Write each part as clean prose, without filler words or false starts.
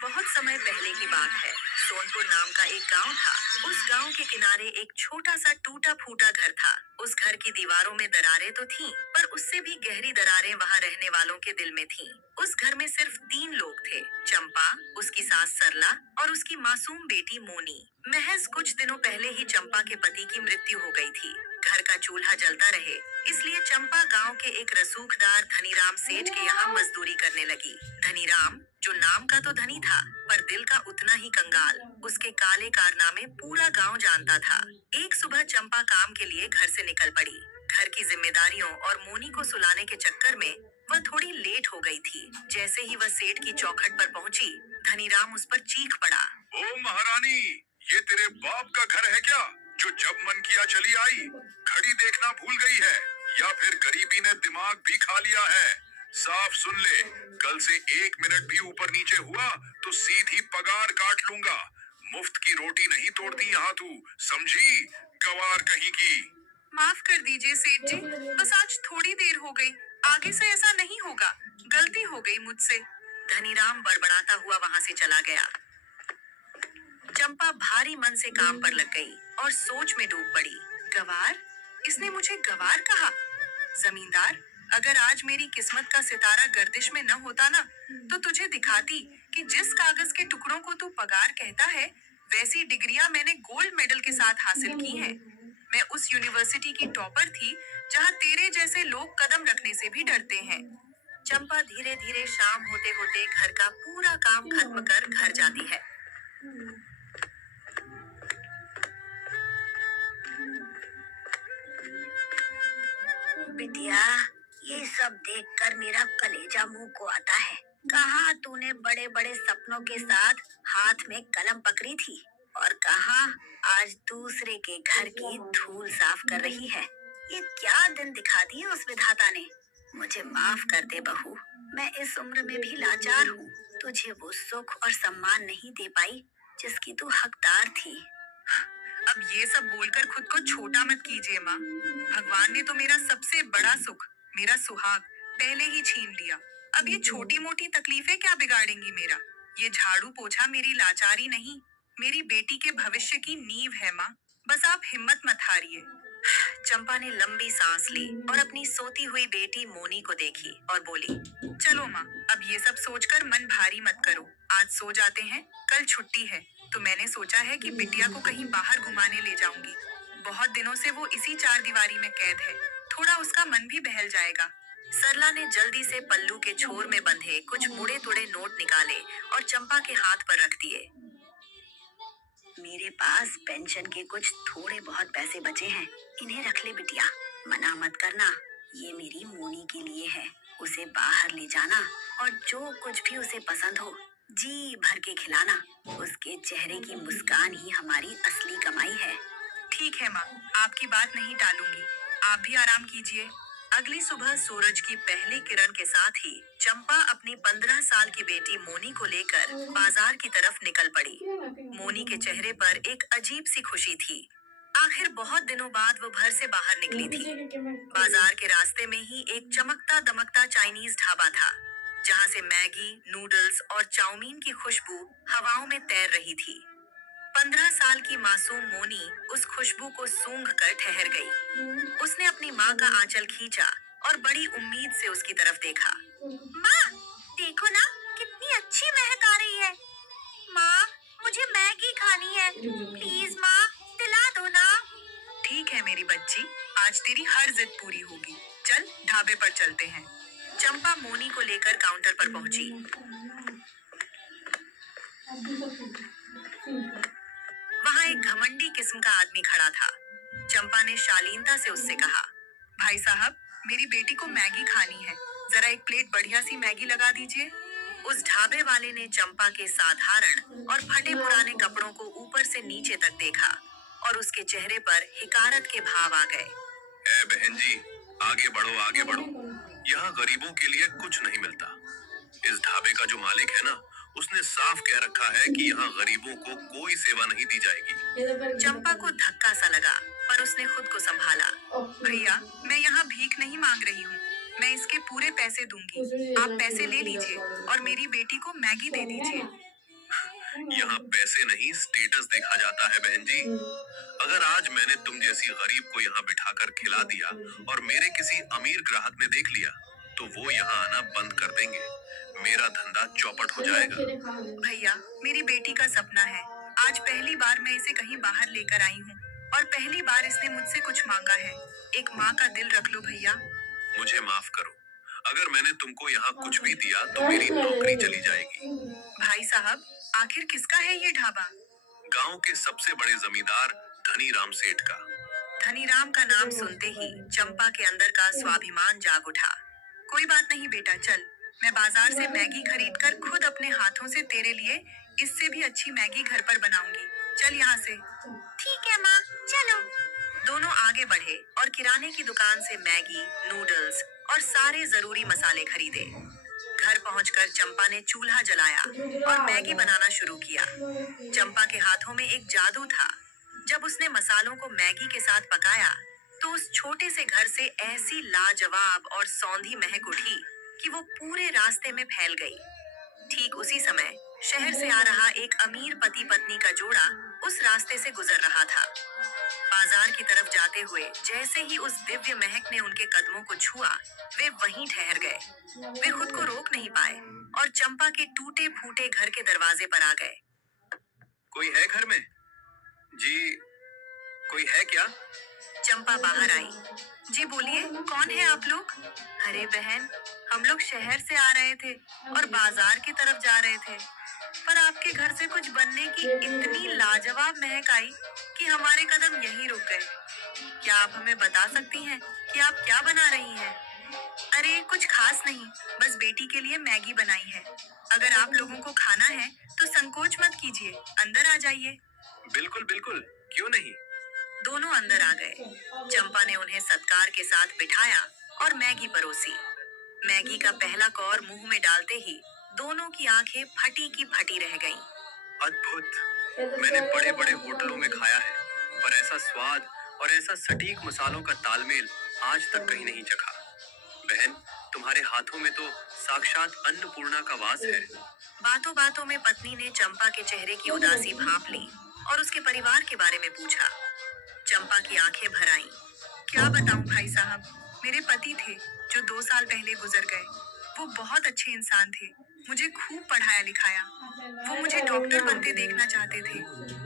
बहुत समय पहले की बात है। सोनपुर नाम का एक गांव था। उस गांव के किनारे एक छोटा सा टूटा फूटा घर था। उस घर की दीवारों में दरारें तो थीं, पर उससे भी गहरी दरारें वहां रहने वालों के दिल में थीं। उस घर में सिर्फ 3 लोग थे। चंपा, उसकी सास सरला और उसकी मासूम बेटी मोनी। महज कुछ दिनों पहले ही चंपा के पति की मृत्यु हो गई थी। घर का चूल्हा जलता रहे, इसलिए चंपा गांव के एक रसूखदार धनीराम सेठ के यहाँ मजदूरी करने लगी। धनीराम, जो नाम का तो धनी था, पर दिल का उतना ही कंगाल। उसके काले कारनामे पूरा गांव जानता था। एक सुबह चंपा काम के लिए घर से निकल पड़ी। घर की जिम्मेदारियों और मोनी को सुलाने के चक्कर में वह थोड़ी लेट हो गई थी। जैसे ही वह सेठ की चौखट पर पहुंची, धनीराम उस पर चीख पड़ा। ओ महारानी, ये तेरे बाप का घर है क्या, जो जब मन किया चली आई? घड़ी देखना भूल गई है, या फिर गरीबी ने दिमाग भी खा लिया है? साफ सुन ले, कल से 1 मिनट भी ऊपर नीचे हुआ तो सीधी पगार काट लूंगा। मुफ्त की रोटी नहीं तोड़ती यहाँ तू, समझी? गवार कहीं की। माफ कर दीजिए सेठ जी, बस आज थोड़ी देर हो गई। आगे से ऐसा नहीं होगा। गलती हो गई मुझसे। धनीराम बड़बड़ाता हुआ वहां से चला गया। चंपा भारी मन से काम पर लग गई और सोच में डूब पड़ी। गवार? इसने मुझे गवार कहा? जमींदार, अगर आज मेरी किस्मत का सितारा गर्दिश में न होता ना, तो तुझे दिखाती कि जिस कागज के टुकड़ों को तू पगार कहता है, वैसी डिग्रियां मैंने गोल्ड मेडल के साथ हासिल की हैं। मैं उस यूनिवर्सिटी की टॉपर थी, जहां तेरे जैसे लोग कदम रखने से भी डरते हैं। चंपा धीरे धीरे शाम होते होते घर का पूरा काम खत्म कर घर जाती है। बिटिया, ये सब देखकर मेरा कलेजा मुंह को आता है। कहाँ तूने बड़े बड़े सपनों के साथ हाथ में कलम पकड़ी थी, और कहाँ आज दूसरे के घर की धूल साफ कर रही है। ये क्या दिन दिखा दिए उस विधाता ने। मुझे माफ कर दे बहू, मैं इस उम्र में भी लाचार हूँ। तुझे वो सुख और सम्मान नहीं दे पाई जिसकी तू हकदार थी। अब ये सब बोलकर खुद को छोटा मत कीजिए माँ। भगवान ने तो मेरा सबसे बड़ा सुख, मेरा सुहाग, पहले ही छीन लिया। अब ये छोटी मोटी तकलीफें क्या बिगाड़ेंगी मेरा। ये झाड़ू पोछा मेरी लाचारी नहीं, मेरी बेटी के भविष्य की नींव है माँ। बस आप हिम्मत मत हारिए। चंपा ने लंबी सांस ली और अपनी सोती हुई बेटी मोनी को देखी और बोली, चलो माँ, अब ये सब सोचकर मन भारी मत करो। आज सो जाते हैं, कल छुट्टी है, तो मैंने सोचा है कि बिटिया को कहीं बाहर घुमाने ले जाऊंगी। बहुत दिनों से वो इसी चार दीवारी में कैद है, थोड़ा उसका मन भी बहल जाएगा। सरला ने जल्दी से पल्लू के छोर में बंधे कुछ मुड़े तुड़े नोट निकाले और चंपा के हाथ पर रख दिए। मेरे पास पेंशन के कुछ थोड़े बहुत पैसे बचे हैं, इन्हें रख ले बिटिया। मना मत करना, ये मेरी मोनी के लिए है। उसे बाहर ले जाना और जो कुछ भी उसे पसंद हो जी भर के खिलाना। उसके चेहरे की मुस्कान ही हमारी असली कमाई है। ठीक है माँ, आपकी बात नहीं टालूंगी। आप भी आराम कीजिए। अगली सुबह सूरज की पहली किरण के साथ ही चंपा अपनी 15 साल की बेटी मोनी को लेकर बाजार की तरफ निकल पड़ी। मोनी के चेहरे पर एक अजीब सी खुशी थी। आखिर बहुत दिनों बाद वो घर से बाहर निकली थी। बाजार के रास्ते में ही एक चमकता दमकता चाइनीज ढाबा था, जहाँ से मैगी, नूडल्स और चाउमीन की खुशबू हवाओं में तैर रही थी। 15 साल की मासूम मोनी उस खुशबू को सूंघ कर ठहर गई। उसने अपनी माँ का आंचल खींचा और बड़ी उम्मीद से उसकी तरफ देखा। माँ, देखो ना, कितनी अच्छी महक आ रही है। माँ, मुझे मैगी खानी है, प्लीज माँ, दिला दो ना। ठीक है मेरी बच्ची, आज तेरी हर जिद पूरी होगी। चल ढाबे पर चलते हैं। चंपा मोनी को लेकर काउंटर पर पहुंची। वहाँ एक घमंडी किस्म का आदमी खड़ा था। चंपा ने शालीनता से उससे कहा, भाई साहब, मेरी बेटी को मैगी खानी है, जरा एक प्लेट बढ़िया सी मैगी लगा दीजिए। उस ढाबे वाले ने चंपा के साधारण और फटे पुराने कपड़ों को ऊपर से नीचे तक देखा और उसके चेहरे पर हिकारत के भाव आ गए। ए बहन जी, आगे बढ़ो आगे बढ़ो, यहाँ गरीबों के लिए कुछ नहीं मिलता। इस ढाबे का जो मालिक है ना, उसने साफ कह रखा है कि यहाँ गरीबों को कोई सेवा नहीं दी जाएगी। चंपा को धक्का सा लगा, पर उसने खुद को संभाला। भैया, मैं यहाँ भीख नहीं मांग रही हूँ, मैं इसके पूरे पैसे दूंगी। आप पैसे ले लीजिए और मेरी बेटी को मैगी दे दीजिए। यहाँ पैसे नहीं स्टेटस देखा जाता है बहन जी। अगर आज मैंने तुम जैसी गरीब को यहाँ बिठाकर खिला दिया और मेरे किसी अमीर ग्राहक ने देख लिया तो वो यहाँ आना बंद कर देंगे। मेरा धंधा चौपट हो जाएगा। भैया, मेरी बेटी का सपना है। आज पहली बार मैं इसे कहीं बाहर लेकर आई हूँ और पहली बार इसने मुझसे कुछ मांगा है। एक माँ का दिल रख लो भैया। मुझे माफ करो, अगर मैंने तुमको यहाँ कुछ भी दिया तो मेरी नौकरी चली जाएगी। भाई साहब, आखिर किसका है ये ढाबा? गांव के सबसे बड़े जमींदार धनी राम सेठ का। धनीराम का नाम सुनते ही चंपा के अंदर का स्वाभिमान जाग उठा। कोई बात नहीं बेटा, चल, मैं बाजार से मैगी खरीद कर खुद अपने हाथों से तेरे लिए इससे भी अच्छी मैगी घर पर बनाऊंगी। चल यहाँ से। ठीक है माँ, चलो। दोनों आगे बढ़े और किराने की दुकान से मैगी, नूडल्स और सारे जरूरी मसाले खरीदे। घर पहुंचकर चंपा ने चूल्हा जलाया और मैगी बनाना शुरू किया। चंपा के हाथों में एक जादू था। जब उसने मसालों को मैगी के साथ पकाया, तो उस छोटे से घर से ऐसी लाजवाब और सौंधी महक उठी कि वो पूरे रास्ते में फैल गई। ठीक उसी समय शहर से आ रहा एक अमीर पति पत्नी का जोड़ा उस रास्ते से गुजर रहा था। बाजार की तरफ जाते हुए जैसे ही उस दिव्य महक ने उनके कदमों को छुआ, वे वहीं ठहर गए। वे खुद को रोक नहीं पाए और चंपा के टूटे फूटे घर के दरवाजे पर आ गए। कोई है घर में? जी, कोई है क्या? चंपा बाहर आई। जी बोलिए, कौन है आप लोग? अरे बहन, हम लोग शहर से आ रहे थे और बाजार की तरफ जा रहे थे, पर आपके घर से कुछ बनने की इतनी लाजवाब महक आई कि हमारे कदम यहीं रुक गए। क्या आप हमें बता सकती हैं कि आप क्या बना रही हैं? अरे कुछ खास नहीं, बस बेटी के लिए मैगी बनाई है। अगर आप लोगों को खाना है तो संकोच मत कीजिए, अंदर आ जाइए। बिल्कुल बिल्कुल, क्यों नहीं। दोनों अंदर आ गए। चंपा ने उन्हें सत्कार के साथ बिठाया और मैगी परोसी। मैगी का पहला कौर मुंह में डालते ही दोनों की आंखें फटी की फटी रह गईं। अद्भुत। मैंने बड़े बड़े होटलों में खाया है, पर ऐसा स्वाद और ऐसा सटीक मसालों का तालमेल आज तक कहीं नहीं चखा। बहन, तुम्हारे हाथों में तो साक्षात अन्नपूर्णा का वास है। बातों बातों में पत्नी ने चंपा के चेहरे की उदासी भांप ली और उसके परिवार के बारे में पूछा। चंपा की आंखें भर आईं। क्या बताऊं भाई साहब, मेरे पति थे जो 2 साल पहले गुजर गए। वो बहुत अच्छे इंसान थे, मुझे खूब पढ़ाया लिखाया। वो मुझे डॉक्टर बनते देखना चाहते थे,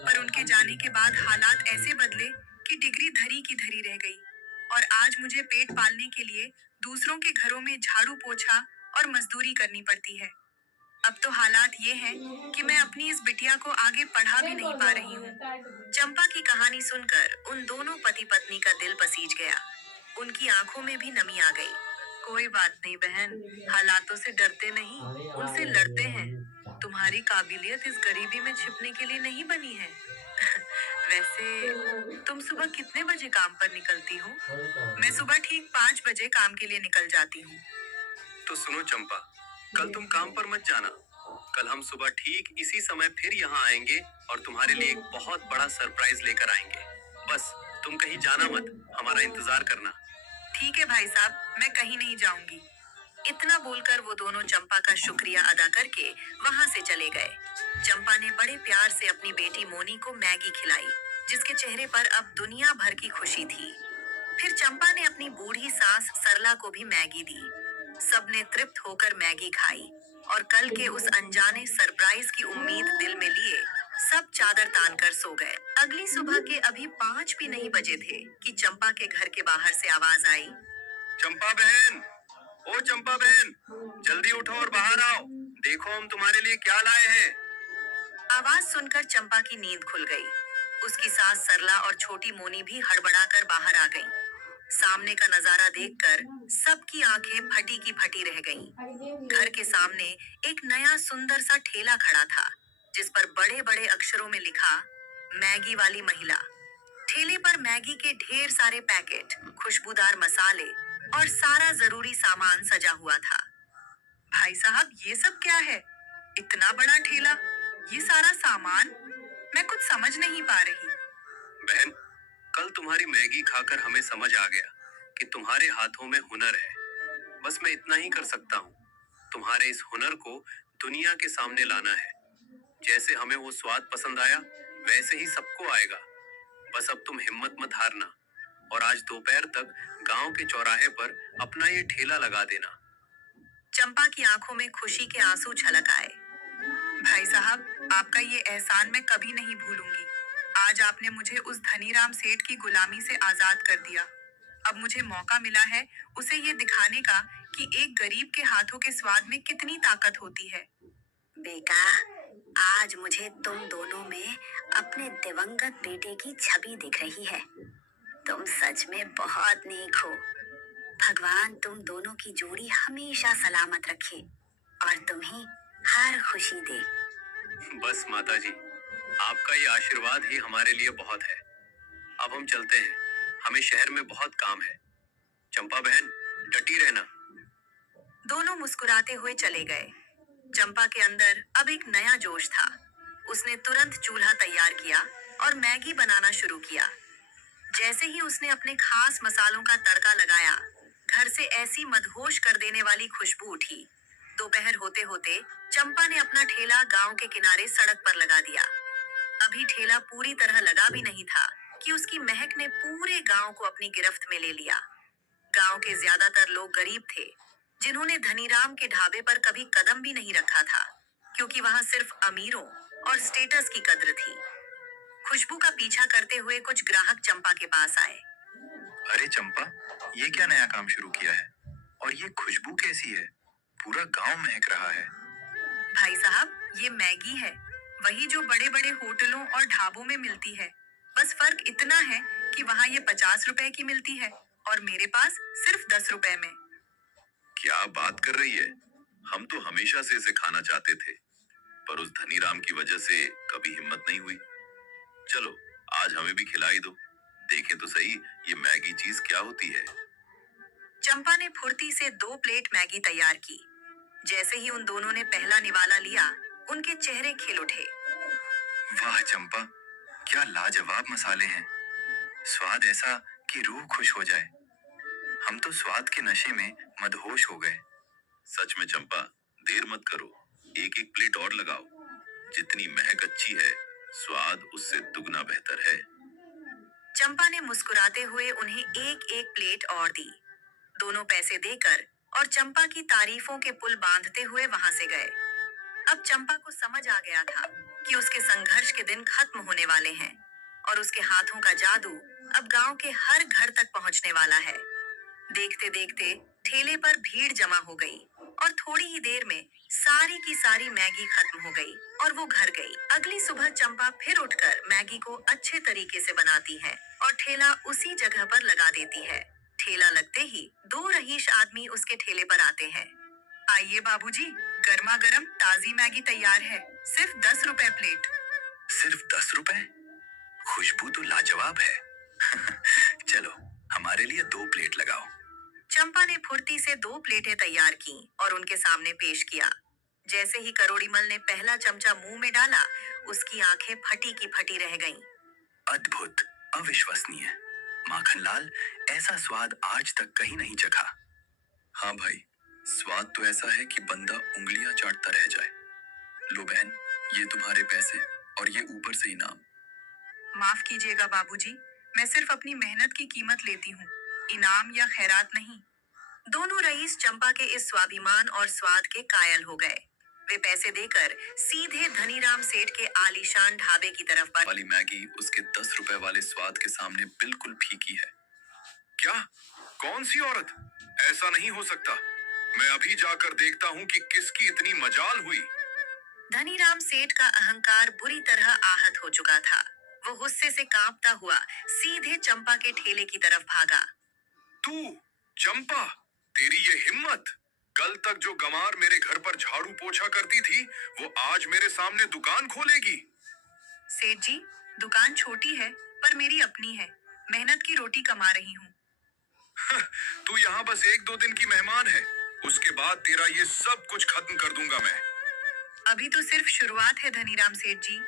पर उनके जाने के बाद हालात ऐसे बदले कि डिग्री धरी की धरी रह गई और आज मुझे पेट पालने के लिए दूसरों के घरों में झाड़ू पोछा और मजदूरी करनी पड़ती है। अब तो हालात ये हैं कि मैं अपनी इस बिटिया को आगे पढ़ा भी नहीं पा रही हूँ। चंपा की कहानी सुनकर उन दोनों पति पत्नी का दिल पसीज गया। उनकी आंखों में भी नमी आ गई। कोई बात नहीं बहन, हालातों से डरते नहीं, उनसे लड़ते हैं। तुम्हारी काबिलियत इस गरीबी में छिपने के लिए नहीं बनी है। वैसे तुम सुबह कितने बजे काम पर निकलती हो? मैं सुबह ठीक 5 बजे काम के लिए निकल जाती हूँ। तो सुनो चंपा, कल तुम काम पर मत जाना। कल हम सुबह ठीक इसी समय फिर यहाँ आएंगे और तुम्हारे लिए एक बहुत बड़ा सरप्राइज लेकर आएंगे। बस तुम कहीं जाना मत, हमारा इंतजार करना। ठीक है भाई साहब, मैं कहीं नहीं जाऊंगी। इतना बोलकर वो दोनों चंपा का शुक्रिया अदा करके वहां से चले गए। चंपा ने बड़े प्यार से अपनी बेटी मोनी को मैगी खिलाई, जिसके चेहरे पर अब दुनिया भर की खुशी थी। फिर चंपा ने अपनी बूढ़ी सास सरला को भी मैगी दी। सबने तृप्त होकर मैगी खाई और कल के उस अनजाने सरप्राइज की उम्मीद दिल में लिए सब चादर तान कर सो गए। अगली सुबह के अभी 5 भी नहीं बजे थे कि चंपा के घर के बाहर से आवाज आई। चंपा बहन, ओ चंपा बहन, जल्दी उठो और बाहर आओ। देखो हम तुम्हारे लिए क्या लाए हैं। आवाज सुनकर चंपा की नींद खुल गई। उसकी सास सरला और छोटी मोनी भी हड़बड़ाकर बाहर आ गईं। सामने का नजारा देखकर सबकी आंखें फटी की फटी रह गईं। घर के सामने एक नया सुंदर सा ठेला खड़ा था, जिस पर बड़े बड़े अक्षरों में लिखा मैगी वाली महिला। ठेले पर मैगी के ढेर सारे पैकेट, खुशबूदार मसाले और सारा जरूरी सामान सजा हुआ था। भाई साहब, ये सब क्या है? इतना बड़ा ठेला, ये सारा सामान, मैं कुछ समझ नहीं पा रही। बहन, कल तुम्हारी मैगी खाकर हमें समझ आ गया कि तुम्हारे हाथों में हुनर है। बस मैं इतना ही कर सकता हूँ, तुम्हारे इस हुनर को दुनिया के सामने लाना है। जैसे हमें वो स्वाद पसंद आया वैसे ही सबको आएगा। बस अब तुम हिम्मत मत हारना और आज दोपहर तक गांव के चौराहे पर अपना ये ठेला लगा देना। चंपा की आंखों में खुशी के आंसू छलक आए। भाई साहब, आपका ये एहसान मैं कभी नहीं भूलूंगी। आज आपने मुझे उस धनीराम सेठ की गुलामी से आजाद कर दिया। अब मुझे मौका मिला है उसे ये दिखाने का कि एक गरीब के हाथों के स्वाद में कितनी ताकत होती है। बेटा, आज मुझे तुम दोनों में अपने दिवंगत बेटे की छवि दिख रही है। तुम सच में बहुत नेक हो। भगवान तुम दोनों की जोड़ी हमेशा सलामत रखे और तुम्हें हर खुशी दे। बस माता जी, आपका ये आशीर्वाद ही हमारे लिए बहुत है। अब हम चलते हैं, हमें शहर में बहुत काम है। चंपा बहन, डटी रहना। दोनों मुस्कुराते हुए चले गए। चंपा के अंदर अब एक नया जोश था। उसने तुरंत चूल्हा तैयार किया और मैगी बनाना शुरू किया। जैसे ही उसने अपने खास मसालों का तड़का लगाया, घर से ऐसी मदहोश कर देने वाली खुशबू उठी। दोपहर होते होते चंपा ने अपना ठेला गांव के किनारे सड़क पर लगा दिया। अभी ठेला पूरी तरह लगा भी नहीं था कि उसकी महक ने पूरे गांव को अपनी गिरफ्त में ले लिया। गांव के ज्यादातर लोग गरीब थे, जिन्होंने धनीराम के ढाबे पर कभी कदम भी नहीं रखा था, क्योंकि वहां सिर्फ अमीरों और स्टेटस की कद्र थी। खुशबू का पीछा करते हुए कुछ ग्राहक चंपा के पास आए। अरे चंपा, ये क्या नया काम शुरू किया है? और ये खुशबू कैसी है? पूरा गांव महक रहा है। भाई साहब, ये मैगी है, वही जो बड़े बड़े होटलों और ढाबों में मिलती है। बस फर्क इतना है कि वहाँ ये 50 रुपए की मिलती है और मेरे पास सिर्फ 10 रुपए में। क्या बात कर रही है? हम तो हमेशा से इसे खाना चाहते थे, पर उस धनीराम की वजह से कभी हिम्मत नहीं हुई। चलो, आज हमें भी खिलाई दो, देखें तो सही ये मैगी चीज क्या होती है। चंपा ने फुर्ती से 2 प्लेट मैगी तैयार की। जैसे ही उन दोनों ने पहला निवाला लिया, उनके चेहरे खिल उठे। वाह चंपा, क्या लाजवाब मसाले हैं। स्वाद ऐसा कि रूह खुश हो जाए। हम तो स्वाद के नशे में मदहोश हो गए। सच में चंपा, देर मत करो, एक एक प्लेट और लगाओ। जितनी महक अच्छी है, स्वाद उससे दुगना बेहतर है। चंपा ने मुस्कुराते हुए उन्हें एक एक प्लेट और दी। दोनों पैसे देकर और चंपा की तारीफों के पुल बांधते हुए वहां से गए। अब चंपा को समझ आ गया था कि उसके संघर्ष के दिन खत्म होने वाले हैं और उसके हाथों का जादू अब गांव के हर घर तक पहुंचने वाला है। देखते देखते ठेले पर भीड़ जमा हो गई और थोड़ी ही देर में सारी की सारी मैगी खत्म हो गई और वो घर गई। अगली सुबह चंपा फिर उठकर मैगी को अच्छे तरीके से बनाती है और ठेला उसी जगह पर लगा देती है। ठेला लगते ही 2 रईस आदमी उसके ठेले पर आते हैं। आइए बाबूजी, गर्मा गर्म ताजी मैगी तैयार है, सिर्फ 10 रुपए प्लेट। सिर्फ 10 रुपए? खुशबू तो लाजवाब है। चलो, हमारे लिए 2 प्लेट लगाओ। चंपा ने फुर्ती से 2 प्लेटें तैयार की और उनके सामने पेश किया। जैसे ही करोड़ीमल ने पहला चमचा मुंह में डाला, उसकी आंखें फटी की फटी रह गईं। अद्भुत, अविश्वसनीय। माखनलाल, ऐसा स्वाद आज तक कहीं नहीं चखा। हाँ भाई, स्वाद तो ऐसा है कि बंदा उंगलियां चाटता रह जाए। लो बहन, ये तुम्हारे पैसे और ये ऊपर से इनाम। माफ कीजिएगा बाबूजी, मैं सिर्फ अपनी मेहनत की कीमत लेती हूँ, इनाम या खैरात नहीं। दोनों रईस चंपा के इस स्वाभिमान और स्वाद के कायल हो गए। वे पैसे देकर सीधे धनीराम सेठ के आलीशान ढाबे की तरफ बढ़े। वाली मैगी उसके 10 रुपए वाले स्वाद के सामने बिल्कुल फीकी है। क्या? कौन सी औरत? ऐसा नहीं हो सकता। मैं अभी जाकर देखता हूँ कि किसकी इतनी मजाल हुई। धनीराम सेठ का अहंकार बुरी तरह आहत हो चुका था। वो गुस्से से कांपता हुआ सीधे चंपा के ठेले की तरफ भागा। तू, चंपा, तेरी ये हिम्मत! कल तक जो गंवार मेरे घर पर झाड़ू पोछा करती थी, वो आज मेरे सामने दुकान खोलेगी। सेठ जी, दुकान छोटी है पर मेरी अपनी है। मेहनत की रोटी कमा रही हूँ। तू यहाँ बस 1-2 दिन की मेहमान है, उसके बाद तेरा ये सब कुछ खत्म कर दूंगा मैं। अभी तो सिर्फ शुरुआत है धनीराम सेठ जी।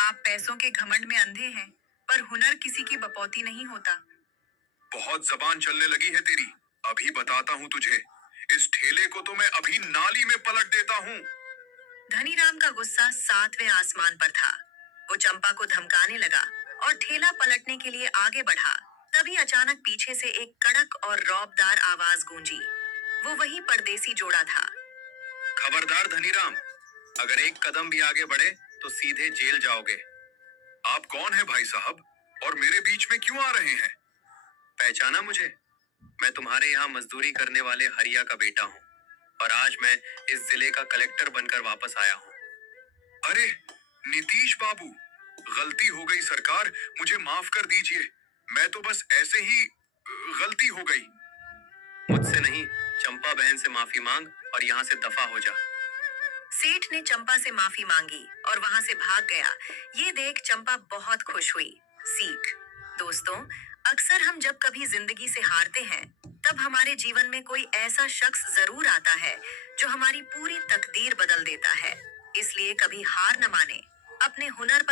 आप पैसों के घमंड में अंधे हैं, पर हुनर किसी की बपौती नहीं होता। बहुत जबान चलने लगी है तेरी। अभी बताता हूँ तुझे। इस ठेले को तो मैं अभी नाली में पलट देता हूँ। धनीराम का गुस्सा 7वें आसमान पर था। वो चंपा को धमकाने लगा और ठेला पलटने के लिए आगे बढ़ा। तभी अचानक पीछे से एक कड़क और रौबदार आवाज गूंजी। वो वही परदेसी जोड़ा था। खबरदार धनीराम, अगर एक कदम भी आगे बढ़े तो सीधे जेल जाओगे। आप कौन है भाई साहब, और मेरे बीच में क्यों आ रहे हैं? पहचाना मुझे? मैं तुम्हारे यहाँ मजदूरी करने वाले हरिया का बेटा हूँ और आज मैं इस जिले का कलेक्टर बनकर वापस आया हूँ। अरे नीतीश बाबू, गलती हो गई सरकार, मुझे माफ कर दीजिए। मैं तो बस ऐसे ही गलती हो गई। मुझसे नहीं, चंपा बहन से माफी मांग और यहाँ से दफा हो जा। सेठ ने चंपा से माफी मांगी और वहां से भाग गया। ये देख चंपा बहुत खुश हुई। सीख। दोस्तों, अक्सर हम जब कभी जिंदगी से हारते हैं, तब हमारे जीवन में कोई ऐसा शख्स जरूर आता है जो हमारी पूरी तकदीर बदल देता है। इसलिए कभी हार न माने, अपने हुनर